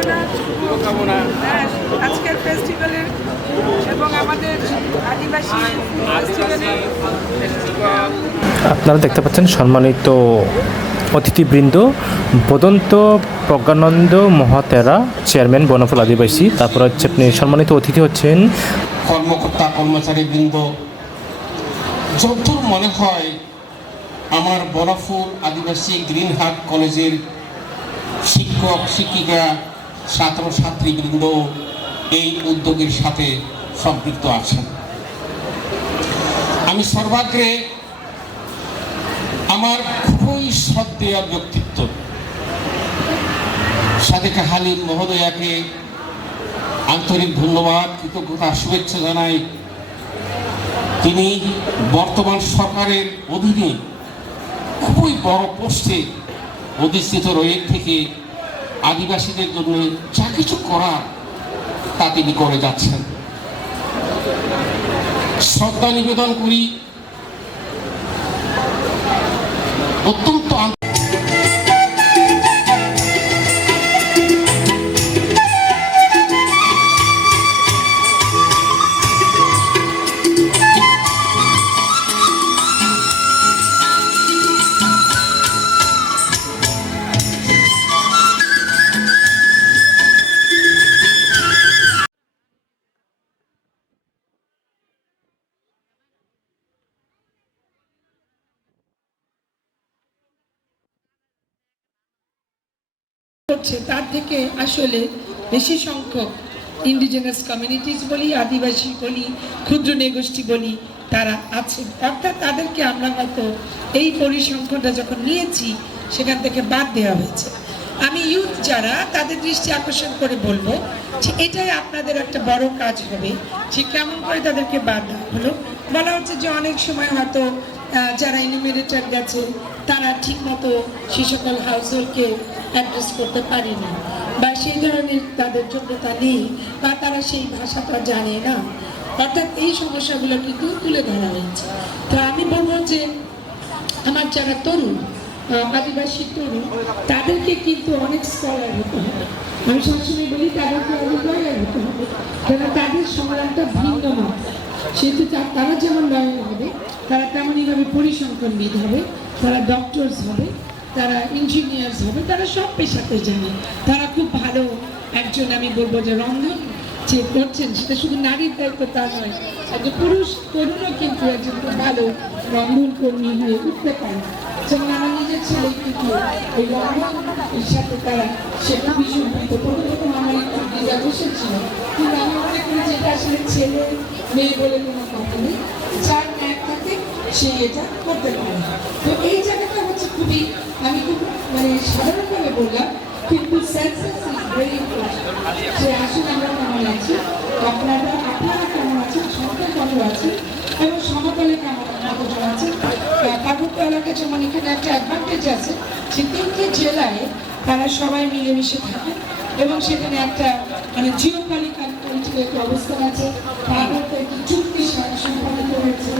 শুভকামনা আজকের ফেস্টিভ্যালের এবং আমাদের আদিবাসী ফেস্টিভ্যালের। আপনারা দেখতে পাচ্ছেন সম্মানিত অতিথিবৃন্দ, বদন্ত প্রজ্ঞানন্দ মহাতেরা, চেয়ারম্যান বনফুল আদিবাসী। তারপর হচ্ছে আপনি সম্মানিত অতিথি হচ্ছেন কর্মকর্তা কর্মচারী বৃন্দ। যতদূর মনে হয় আমার বনফুল আদিবাসী গ্রিন হার্ট কলেজের শিক্ষক শিক্ষিকা ছাত্র ছাত্রীবৃন্দ এই উদ্যোগের সাথে সম্পৃক্ত আছেন। আমি সর্বাগ্রে আমার খুবই শ্রদ্ধেয় ব্যক্তিত্ব সাদেকা হালিম মহোদয়াকে আন্তরিক ধন্যবাদ, কৃতজ্ঞতা, শুভেচ্ছা জানাই। তিনি বর্তমান সরকারের অধীনে খুবই বড় পোস্টে অধিষ্ঠিত রয়ে থেকে আদিবাসীদের জন্য যা কিছু করার তা তিনি করে যাচ্ছেন। শ্রদ্ধা নিবেদন করি। অত্যন্ত তার থেকে আসলে বেশি সংখ্যক ইন্ডিজিনাস কমিউনিটিস বলি, আদিবাসী বলি, ক্ষুদ্র নৃগোষ্ঠী বলি, তারা আছেন। অর্থাৎ তাদেরকে আমরা হয়তো এই পরিসংখ্যানটা যখন নিয়েছি সেখান থেকে বাদ দেওয়া হয়েছে। আমি ইউথ যারা, তাদের দৃষ্টি আকর্ষণ করে বলবো যে এটাই আপনাদের একটা বড় কাজ হবে, যে কেমন করে তাদেরকে বাদ দেওয়া হলো। বলা হচ্ছে যে অনেক সময় হয়তো যারা ইনুমিনেটর গেছে তারা ঠিক মতো সে সকল হাউসহোল্ডকে অ্যাড্রেস করতে পারেনি, বা সেই ধরনের তাদের যোগ্যতা নেই, বা তারা সেই ভাষাটা জানে না। অর্থাৎ এই সমস্যাগুলো কিন্তু তুলে ধরা হয়েছে। তো আমি বলবো যে আমার যারা তরুণ, আদিবাসী তরুণ, তাদেরকে কিন্তু অনেক স্কলার হতে হবে। আমি সবসময় বলি তাদেরকে অনেক লয়ার হতে হবে, কেন তাদের সংগ্রামটা ভিন্ন মাত্রা। সেহেতু তারা যেমন লয়ার হবে, তারা তেমনইভাবে পরিসংখ্যানবিদ হবে, তারা ডক্টরস হবে, তারা ইঞ্জিনিয়ার্স হবে, তারা সব পেশাতে জানে। তারা খুব ভালো একজন, আমি বলবো যে রন্ধন যে করছেন সেটা শুধু নারীর দায়িত্ব তা নয়, একজন পুরুষ তরুণও কিন্তু একজন খুব ভালো রন্ধন কর্মী হয়ে উঠতে পারে। যেমন আমার নিজের ছেলে কিন্তু এই রন্ধনের সাথে তারা সেটা ভীষণ প্রথম আমার একটু রিজার্ভেশন ছিল, কিন্তু আমি মনে করি যে এটা আসলে ছেলে মেয়ে বলে কোনো কথা নেই, যার ন্যায় থাকে সে এটা করতে পারে। তো এই জায়গাটা হচ্ছে খুবই, আমি খুব সাধারণভাবে বললাম, কিন্তু সেন্সেস ইজ ভেরি ইম্পর্টেন্ট। যে আসলে আমরা কেমন আছি, আপনারা কেমন আছেন, সরকার কেমন আছেন, এবং সমতলে কতজন আছেন। পার্বত্য এলাকায় যেমন এখানে একটা অ্যাডভান্টেজ আছে যে 3টি জেলায় তারা সবাই মিলেমিশে থাকেন, এবং সেখানে একটা জিওপলিটিক্যাল একটা অবস্থান আছে। পার্বত্য একটি চুক্তি সম্পাদিত হয়েছে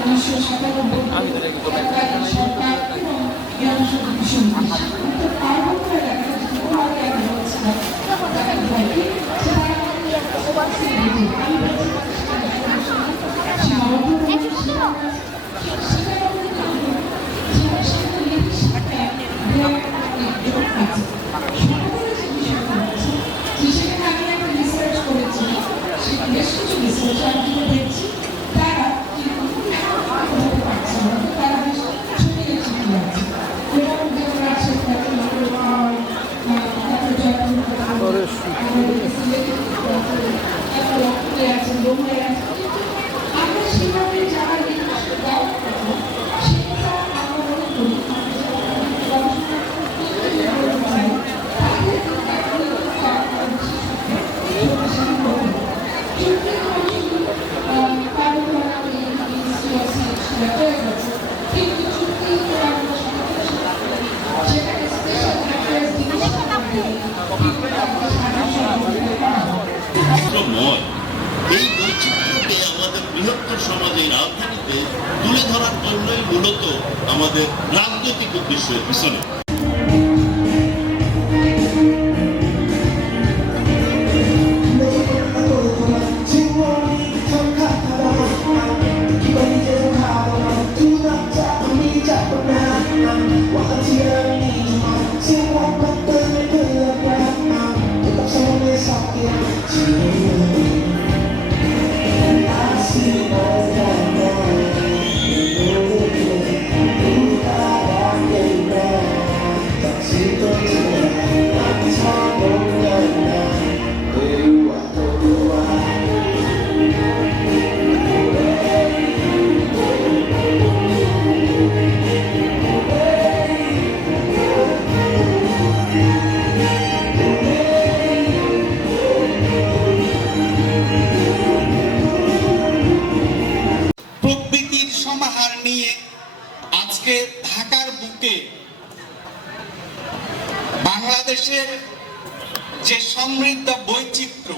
1997 সরকার এবং পার্বত্য এলাকায় এই বৈচিত্র্যকে আমাদের বৃহত্তর সমাজের রাজধানীতে তুলে ধরার জন্যই মূলত আমাদের রাজনৈতিক উদ্দেশ্যের পিছনে। প্রকৃতির সমাহার নিয়ে আজকে ঢাকার বুকে বাংলাদেশের যে সমৃদ্ধ বৈচিত্র্য,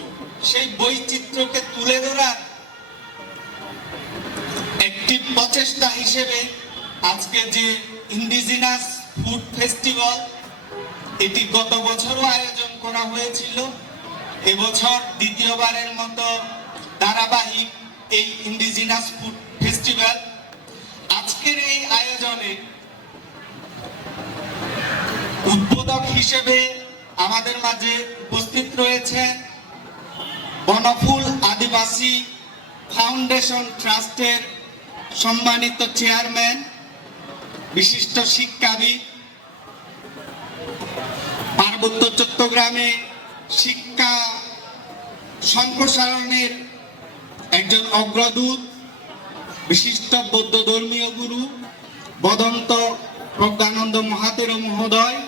সেই বৈচিত্র্যকে তুলে ধরার একটি প্রচেষ্টা হিসেবে আজকে যে ইন্ডিজিনাস ফুড ফেস্টিভ্যাল, এটি গত বছরও আয়োজন করা হয়েছিল। এবছর দ্বিতীয়বারের মতো ধারাবাহিক এই ইন্ডিজিনাস ফুড ফেস্টিভ্যাল। আজকের এই আয়োজনে উদ্বোধক হিসেবে আমাদের মাঝে উপস্থিত রয়েছেন বনফুল আদিবাসী ফাউন্ডেশন ট্রাস্টের সম্মানিত চেয়ারম্যান, বিশিষ্ট শিক্ষাবিদ, পার্বত্য চট্টগ্রামে শিক্ষা সম্প্রসারণের একজন অগ্রদূত, বিশিষ্ট বৌদ্ধ ধর্মীয় গুরু বদন্ত প্রজ্ঞানন্দ মহাতেরো মহোদয়।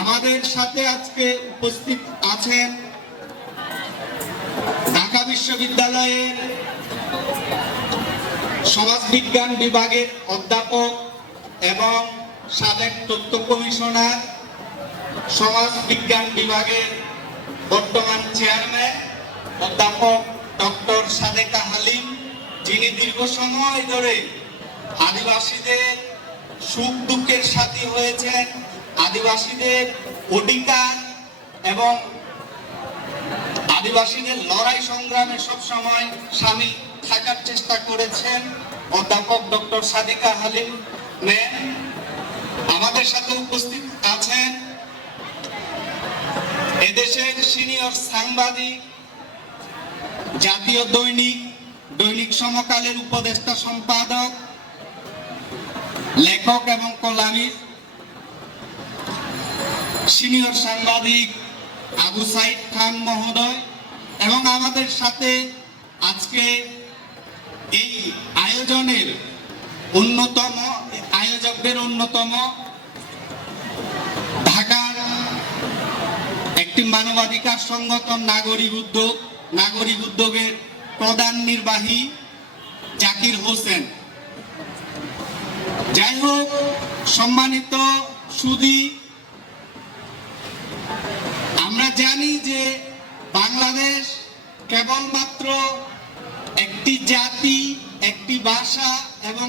আমাদের সাথে আজকে উপস্থিত আছেন ঢাকা বিশ্ববিদ্যালয়ের সমাজবিজ্ঞান বিভাগের অধ্যাপক এবং সাবেক তথ্য কমিশনার, সমাজ বিজ্ঞান বিভাগের বর্তমান চেয়ারম্যান অধ্যাপক ডক্টর সাদেকা হালিম, যিনি দীর্ঘ সময় ধরে আদিবাসীদের সুখ দুঃখের সাথী হয়েছেন, আদিবাসীদের অধিকার এবং আদিবাসীদের লড়াই সংগ্রামে সবসময় সামিল থাকার চেষ্টা করেছেন। অধ্যাপক ডক্টর সাদেকা হালিম ম্যাম। আমাদের সাথে উপস্থিত আছেন এদেশের সিনিয়র সাংবাদিক, জাতীয় দৈনিক সমকালের উপদেষ্টা সম্পাদক, লেখক এবং কলামিস্ট, সিনিয়র সাংবাদিক আবু সাইদ খান মহোদয়, এবং আমাদের সাথে আজকে এই আয়োজনের আয়োজকদের অন্যতম ঢাকার একটি মানবাধিকার সংগঠন নাগরিক উদ্যোগের প্রধান নির্বাহী জাকির হোসেন। যাই হোক, সম্মানিত সুধী, আমরা জানি যে বাংলাদেশ কেবলমাত্র একটি জাতি, একটি ভাষা এবং